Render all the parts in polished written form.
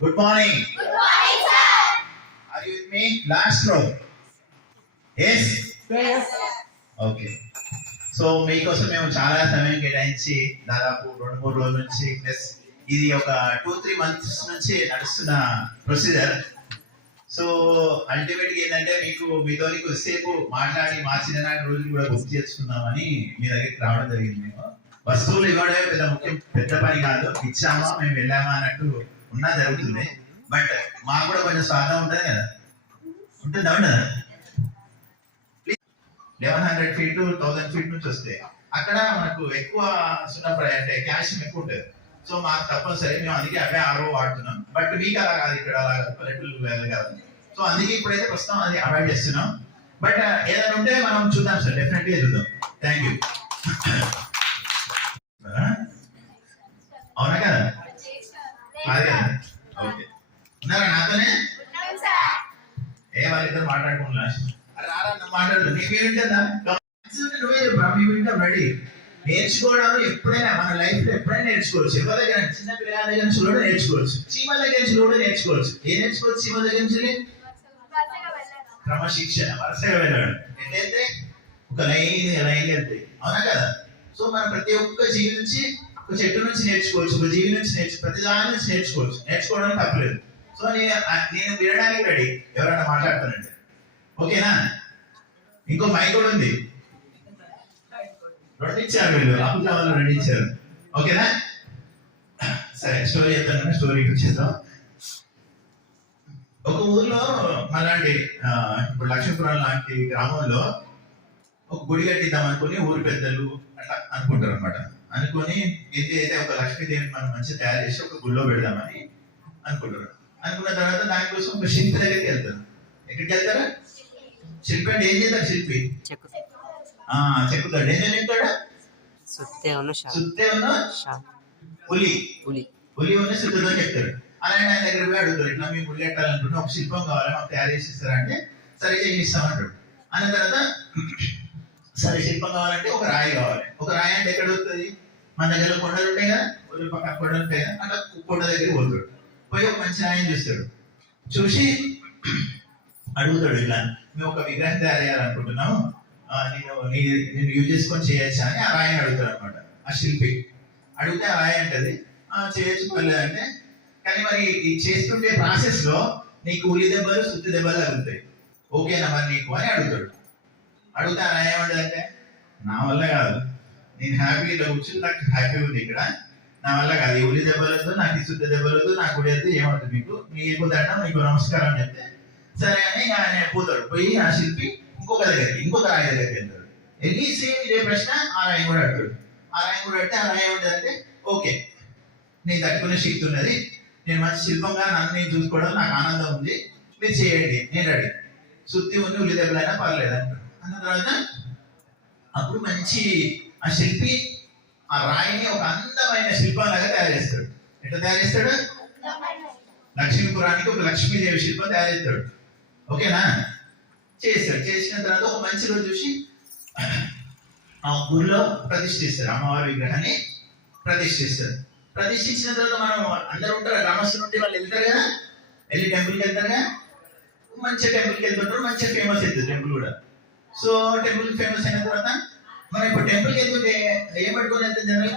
Good morning. Good morning, sir. Are you with me? Last row. Yes? Yes. Okay. So మీకోసం మేము చాలా సమయం కేటాయించి దాదాపు 2-3 రోజుల నుంచి ప్లస్ ఇది ఒక 2-3 మంత్స్ నుంచి నడుస్తున్న ప్రొసీజర్. సో అల్టిమేట్గా ఏంటంటే మీతో కొద్దిసేపు మాట్లాడి మా చిన్ననాటి రోజులు కూడా గుర్తు చేసుకుందామని మీ దగ్గరికి రావడం జరిగింది. మేము వస్తువులు ఇవ్వడమే పెద్ద పని కాదు, ఇచ్చామా మేము వెళ్ళామా అన్నట్టు ఉన్నా జరుగుతుంది. బట్ మాకు కూడా కొంచెం స్వార్థం ఉంటుంది కదా, ఉంటుందా ఉండదా? 1100 feet 1000 feet నుంచి వస్తే అక్కడ మనకు ఎక్కువ అంటే క్యాష్ ఎక్కువ ఉంటుంది. సో మాకు తప్పనిసరి మేము అందుకే అవే ఆరో వాడుతున్నాం. బట్ మీకు అలా కాదు, ఇక్కడ అలా పల్లెటూరు కాదు. సో అందుకే ఇప్పుడైతే ప్రస్తుతం అది అవాయిడ్ చేస్తున్నాం. బట్ ఏదైనా ఉంటే మనం చూద్దాం సార్, డెఫినెట్గా చూద్దాం. Thank you. అవునా కదా? అదే కదా. ఓకే, ఉన్నారా నాతోనే? ఏ వాళ్ళిద్దరు మాట్లాడుకుంటున్నా మాట్లాడదు. రెడీ నేర్చుకోవడం ఎప్పుడైనా మన లైఫ్ లో ఎప్పుడైనా నేర్చుకోవచ్చు. ఎవరి దగ్గర చిన్న పిల్లల దగ్గర నుంచి కూడా నేర్చుకోవచ్చు, చీమల దగ్గర నుంచి కూడా నేర్చుకోవచ్చు. ఏం నేర్చుకోవచ్చు చీమల దగ్గర నుంచి? క్రమశిక్షణ, వరుసగా వెళ్ళాడు. ఎట్లయితే ఒక లైన్ వెళ్తాయి, అవునా కదా? సో మనం ప్రతి ఒక్క జీవి నుంచి, ఒక చెట్టు నుంచి నేర్చుకోవచ్చు, ఒక జీవి నుంచి ప్రతి దాని నుంచి నేర్చుకోవచ్చు. నేర్చుకోవడానికి తప్పలేదు. సో నేను వినడానికి రెడీ ఎవరైనా మాట్లాడతానంటే. ఓకేనా? ఇంకో మైక్ కూడా ఉంది, 2 ఇచ్చారు వీళ్ళు, అప్పుడు వాళ్ళు 2 ఇచ్చారు. ఓకేనా? సరే, స్టోరీ చెప్తాను. స్టోరీకి వచ్చేద్దాం. ఒక ఊర్లో మళ్ళీ ఇప్పుడు లక్ష్మీపురం లాంటి గ్రామంలో ఒక గుడి కట్టిద్దాం అనుకుని ఊరి పెద్దలు అట్లా అనుకుంటారు అనమాట. అనుకుని అయితే ఒక లక్ష్మీదేవిని మనం మంచిగా తయారు చేసి ఒక గుళ్ళో పెడదామని అనుకుంటారు. అనుకున్న తర్వాత దానికోసం ఒక శిల్పి దగ్గరికి వెళ్తారు. ఎక్కడికి వెళ్తారా? శిల్పి అంటే ఏం చేస్తారు? శిల్పి చెక్కుతాడు. ఏం చెప్తాడు? సుత్తే ఉన్న పులి ఉన్న సుత్తుతో చెప్తాడు. అలాగే ఆయన దగ్గర పోయి అడుగుతారు, ఇట్లా మేము గుడి కట్టాలనుకుంటున్నాం, ఒక శిల్పం కావాలి, మాకు తయారు చేసి ఇస్తారంటే సరే చేయిస్తామంటాడు. అన్న తర్వాత సరే శిల్పం కావాలంటే ఒక రాయి కావాలి. ఒక రాయి అంటే ఎక్కడ వస్తుంది? మన దగ్గర కొండలు ఉంటాయి కదా, పక్కన కొండలు ఉంటాయి కదా, అట్లా కొండ దగ్గరికి పోతాడు. పోయి ఒక మంచి రాయిని చూస్తాడు. చూసి అడుగుతాడు, ఇలా మేము ఒక విగ్రహం తయారు చేయాలనుకుంటున్నాము, నేను యూజ్ చేసుకొని చేయొచ్చా అని ఆ రాయిని అడుగుతాడు అనమాట. ఆ శిల్పి అడిగితే ఆ రాయి అంటది చేయొచ్చు పర్లేదంటే, కానీ మరి ఈ చేస్తుంటే ప్రాసెస్ లో నీకు ఉలి దెబ్బలు సుత్తి దెబ్బలు తగులుతాయి, ఓకేనా మరి నీకు అని అడుగుతాడు. అడిగితే ఆ రాయి ఏమంటదంటే, నా వల్ల కాదు, నేను హ్యాపీ ఇట్లా కూర్చుని నాకు హ్యాపీ ఉంది ఇక్కడ, నా వల్ల కాదు, ఈ ఉలి దెబ్బలతో నాకు ఈ సుత్తి దెబ్బలతో నాకు ఉడేది ఏమవుతుంది, మీకు దండం, మీకు నమస్కారం అని చెప్తే సరే అని ఆయన పోతాడు. పోయి ఆ శిల్పి ఇంకొక రాయి దగ్గరికి వెళ్తాడు. వెళ్ళి సేమ్ ఇదే ప్రశ్న ఆ రాయి కూడా అడుగుతాడు. ఆ రాయి కూడా అడిగితే ఆ రాయి ఏమంటదంటే, ఓకే నేను తట్టుకునే శక్తి ఉన్నది, నేను మంచి శిల్పంగా నన్ను నేను చూసుకోవడం నాకు ఆనందం ఉంది, మీరు చేయండి, నేను రెడీ, సుత్తి ఉంది ఉల్లి దెబ్బలైనా పర్లేదు అంటాడు. అన్న తర్వాత అప్పుడు మంచి ఆ శిల్పి ఆ రాయిని ఒక అందమైన శిల్పంలాగా తయారు చేస్తాడు. ఎట్లా తయారు చేస్తాడు? లక్ష్మీపురానికి ఒక లక్ష్మీదేవి శిల్పం తయారు చేస్తాడు. ఓకేనా? చేస్తాడు. చేసిన తర్వాత ఒక మంచి రోజు చూసి ఆ ఊర్లో ప్రతిష్ఠిస్తారు, అమ్మవారి విగ్రహాన్ని ప్రతిష్ఠిస్తారు. ప్రతిష్ఠించిన తర్వాత మనం అందరూ ఉంటారు, గ్రామస్తులు ఉంటే వాళ్ళు వెళ్తారు కదా, వెళ్ళి టెంపుల్కి వెళ్తారు కదా, మంచిగా టెంపుల్కి వెళ్తుంటారు, మంచిగా ఫేమస్ అవుతుంది టెంపుల్ కూడా. సో టెంపుల్ ఫేమస్ అయిన తర్వాత మనం ఇప్పుడు టెంపుల్కి వెళ్తుంటే ఏం పట్టుకొని వెళ్తాం? జనరల్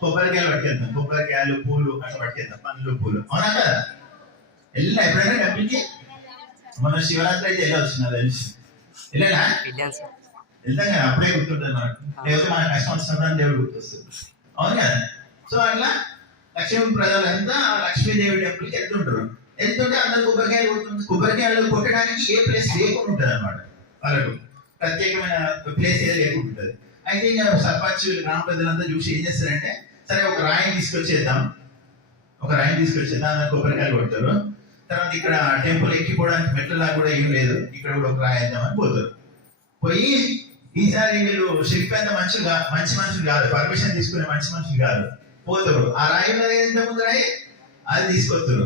కొబ్బరికాయలు పట్టుకెళ్తాం, కొబ్బరికాయలు పూలు అట్లా పట్టుకెళ్తాం, పండ్లు పూలు, అవునా కదా? వెళ్ళినా ఎప్పుడైనా టెంపుల్కి? మన శివరాత్రి అయితే వెళ్ళవచ్చు, నాకు తెలుసు. వెళ్ళానా? వెళ్తాం కదా, అప్పుడే గుర్తుంటుంది మనకు. లేకపోతే మన కష్టం వచ్చినప్పుడు దేవుడు గుర్తొస్తుంది, అవును కదా? సో అట్లా లక్ష్మీ ప్రజలంతా లక్ష్మీదేవి టెంపుల్కి వెళ్తుంటారు. వెళ్తుంటే అందరు కొబ్బరికాయలు కొట్టడానికి ఏ ప్లేస్ లేకుండా ఉంటుంది అనమాట. వాళ్ళకు ప్రత్యేకమైన ప్లేస్ ఏదో లేకుండా ఉంటుంది. అయితే ఇక సర్పంచ్ గ్రామ ప్రజలంతా చూసి ఏం చేస్తారంటే, సరే ఒక రాయిని తీసుకొచ్చేద్దాం, అందరు కొబ్బరికాయలు కొడతారు. తర్వాత ఇక్కడ టెంపుల్ ఎక్కిపోవడానికి మెట్లలా కూడా ఏం లేదు, ఇక్కడ కూడా ఒక రాయి వేద్దామని పోతారు. పోయి ఈసారి వీళ్ళు శిల్పి అంత మంచి మనుషులు కాదు, పర్మిషన్ తీసుకునే మంచి మనుషులు కాదు. పోతారు, ఆ రాయి ఉన్నది ఎంత ముందు రాయి అది తీసుకొస్తారు.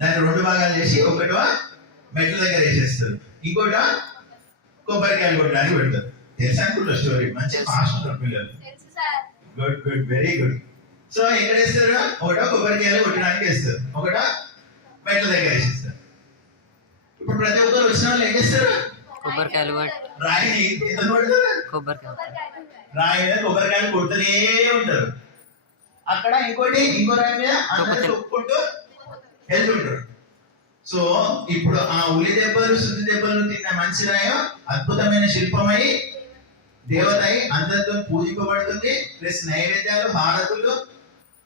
దాన్ని 2 భాగాలు చేసి ఒకటో మెట్ల దగ్గర వేసేస్తారు, ఇంకోటో కొబ్బరికాయలు కొట్టడానికి పెడతారు. తెలుసా అనుకుంటా స్టోరీ? మంచి ఫాస్ట్ ఉంటారు పిల్లలు. Good, very good. సో ఎక్కడ వేస్తారు? ఒకటో కొబ్బరికాయలు కొట్టడానికి వేస్తారు, ఒకటో మెట్ల దగ్గర వేసేస్తారు. ఇప్పుడు ప్రతి ఒక్కరు వచ్చిన వాళ్ళు ఏం చేస్తారు? కొబ్బరికాయలు రాయిని ఎంత కొడతారు? రాయి మీద కొబ్బరికాయలు కొడుతూనే ఉంటారు. అక్కడ ఇంకో రాయి మీద అందరూ తొక్కుంటూ వెళ్తుంటారు. సో ఇప్పుడు ఆ ఉలి దెబ్బలు శుద్ధి దెబ్బలు తిన్న మంచి రాయం అద్భుతమైన శిల్పమై దేవత అయి అందరితో పూజింపబడుతుంది. ప్లస్ నైవేద్యాలు, హారతులు,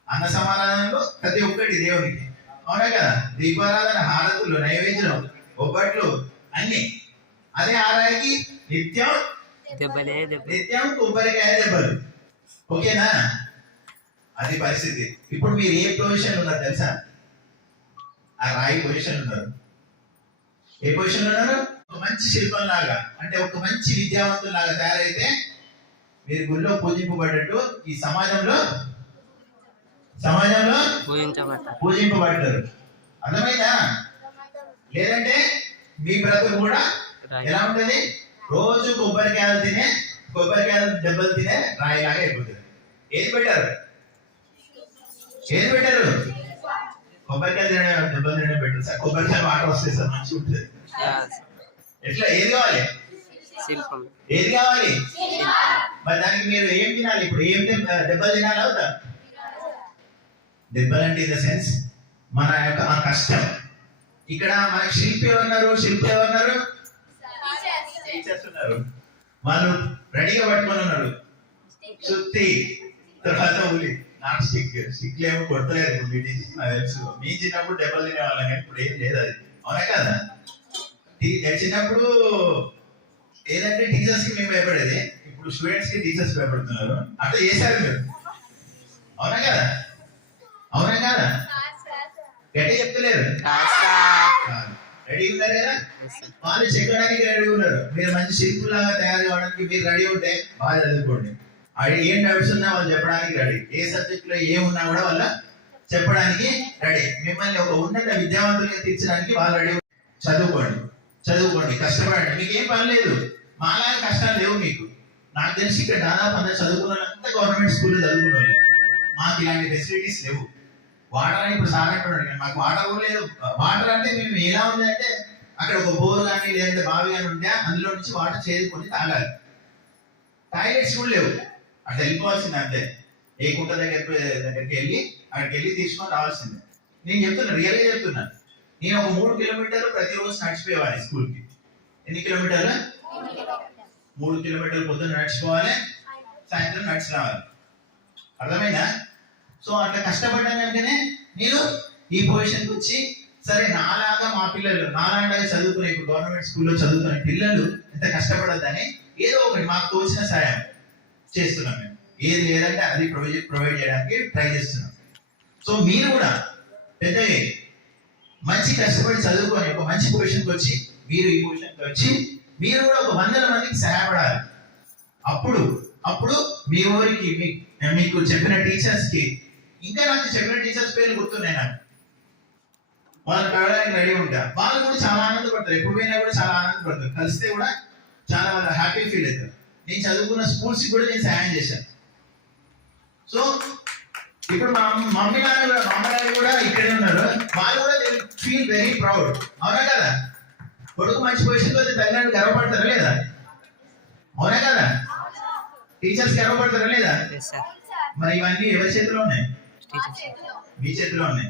అన్న సమారాధనలు ప్రతి ఒక్కటి దేవునికి. అవునా కదా? దీపారాధన, హారతులు, నైవేద్యం, ఒబ్బట్లు అన్ని. అదే ఆ రాయికి నిత్యం కొబ్బరికాయ దెబ్బలు. ఓకేనా? అది పరిస్థితి. ఇప్పుడు మీరు ఏ పొజిషన్ ఉన్నారు తెలుసా? ఆ రాయి పొజిషన్ ఉన్నారు. ఏ పొజిషన్ ఉన్నారు? ఒక మంచి శిల్పం లాగా, అంటే ఒక మంచి విద్యావంతులు లాగా తయారైతే మీరు గుళ్ళో పూజింపబడ్డట్టు ఈ సమాజంలో పూజింపబడ్డారు. అర్థమైందా? లేదంటే మీ బ్రతుకు కూడా ఎలా ఉంటుంది? రోజు కొబ్బరికాయలు దెబ్బలు తినే రాయిలాగా అయిపోతుంది. ఏది పెట్టారు? కొబ్బరికాయలు తినడం, దెబ్బలు తినడం పెట్టారు సార్. కొబ్బరికాయలు వాటర్ వస్తాయి సార్, మంచిగా ఉంటుంది. ఎట్లా? ఏది కావాలి? ఏది కావాలి? మరి దానికి మీరు ఏం తినాలి? ఇప్పుడు ఏం దెబ్బలు తినాలి? అవుతా దెబ్బలు అంటే ఇన్ ద సెన్స్ మన యొక్క ఆ కష్టం. ఇక్కడ మనకి శిల్పి ఎవరున్నారు? టీచర్స్ ఉన్నారు. వాళ్ళు రెడీగా పట్టుకొని ఉన్నారు. సుత్తి, తర్వాత ఉలి, నాట్ స్టిక్లు ఏమో కొడతలేదు. నాకు తెలుసు, మీ చిన్నప్పుడు దెబ్బలు తినేవాళ్ళం, కానీ ఇప్పుడు ఏం లేదు. అది అవునా కదా? చిన్నప్పుడు ఏదంటే టీచర్స్ కి మేము భయపడేది, ఇప్పుడు స్టూడెంట్స్ కి టీచర్స్ భయపడుతున్నారు. అట్లా చేశారు మీరు. అవునా కదా? గట్టి చెప్తలేరు. రెడీ ఉన్నారు కదా? వాళ్ళు చెక్కడానికి రెడీ ఉన్నారు. మీరు మంచి శిల్పులాగా తయారు కావడానికి మీరు రెడీ ఉంటే బాగా చదువుకోండి. అది ఏం డౌట్స్ ఉన్నా వాళ్ళు చెప్పడానికి రెడీ. ఏ సబ్జెక్ట్ లో ఏమున్నా కూడా వాళ్ళ చెప్పడానికి రెడీ. మిమ్మల్ని ఒక ఉన్నత విద్యావంతులుగా తీర్చడానికి వాళ్ళు రెడీ. చదువుకోండి, కష్టపడండి. మీకేం పని లేదు. మాలాగా కష్టాలు లేవు మీకు. నాకు తెలిసి ఇక్కడ దాదాపు అందరూ చదువుకున్న వాళ్ళంతా గవర్నమెంట్ స్కూల్లో చదువుకున్న వాళ్ళే. మాకు ఇలాంటి ఫెసిలిటీస్ లేవు. వాటర్ అని ఇప్పుడు సాగంటున్నాడు, మాకు వాటర్ కూడా లేదు. వాటర్ అంటే మేము ఎలా ఉంది అంటే అక్కడ ఒక బోర్ కానీ లేదంటే బావి కానీ ఉంటే అందులో నుంచి వాటర్ చేసుకొని తాగాలి. టాయిలెట్స్ కూడా లేవు. అట్లా వెళ్ళిపోవాల్సిందే అంతే. ఏ కుంట దగ్గరికి వెళ్ళి అక్కడికి వెళ్ళి తీసుకొని రావాల్సిందే. నేను చెప్తున్నా, రియల్గా చెప్తున్నా. నేను ఒక 3 కిలోమీటర్లు ప్రతిరోజు నడిచిపోయేవాడి స్కూల్కి. ఎన్ని కిలోమీటర్లు? 3 కిలోమీటర్లు పొద్దున్న నడిచిపోవాలి, సాయంత్రం నడిచి రావాలి. అర్థమైందా? సో అట్లా కష్టపడ్డానంటేనే నేను ఈ పొజిషన్కి వచ్చి, సరే నాలాగా మా పిల్లలు నాలాగా చదువుకునే, ఇప్పుడు గవర్నమెంట్ స్కూల్లో చదువుకునే పిల్లలు ఎంత కష్టపడద్దని ఏదో ఒకటి మాకు తోచిన సాయం చేస్తున్నాం. మేము ఏది లేదంటే అది ప్రొవైడ్ చేయడానికి ట్రై చేస్తున్నాం. సో మీరు కూడా పెద్దగా మంచి కష్టపడి చదువుకొని ఒక మంచి పొజిషన్కి వచ్చి, మీరు ఈ పొజిషన్కి వచ్చి మీరు కూడా ఒక 100 మందికి సహాయపడాలి. అప్పుడు మీ ఊరికి మీకు చెప్పిన టీచర్స్ కి, ఇంకా నాకు చెప్పిన టీచర్స్ పేర్లు గుర్తున్నాయి నాకు, వాళ్ళు కలవడానికి రెడీ ఉంటారు. వాళ్ళు కూడా చాలా ఆనందపడతారు. ఎప్పుడు పోయినా కూడా చాలా ఆనందపడతారు. కలిస్తే కూడా చాలా వాళ్ళు హ్యాపీ ఫీల్ అవుతారు. నేను చదువుకున్న స్కూల్స్ కూడా నేను సహాయం చేశాను. సో ఇప్పుడు మా మమ్మీ డాడీ కూడా ఇక్కడే ఉన్నారు. వాళ్ళు కూడా ఫీల్ వెరీ ప్రౌడ్. అవునా కదా? కొడుకు మంచి పొజిషన్కి వచ్చి తల్లిదండ్రులు గర్వపడతారా లేదా? అవునా కదా? టీచర్స్ గర్వపడతారా లేదా? మరి ఇవన్నీ ఎవరి చేతిలో ఉన్నాయి? మీ చేతిలో ఉన్నాయి.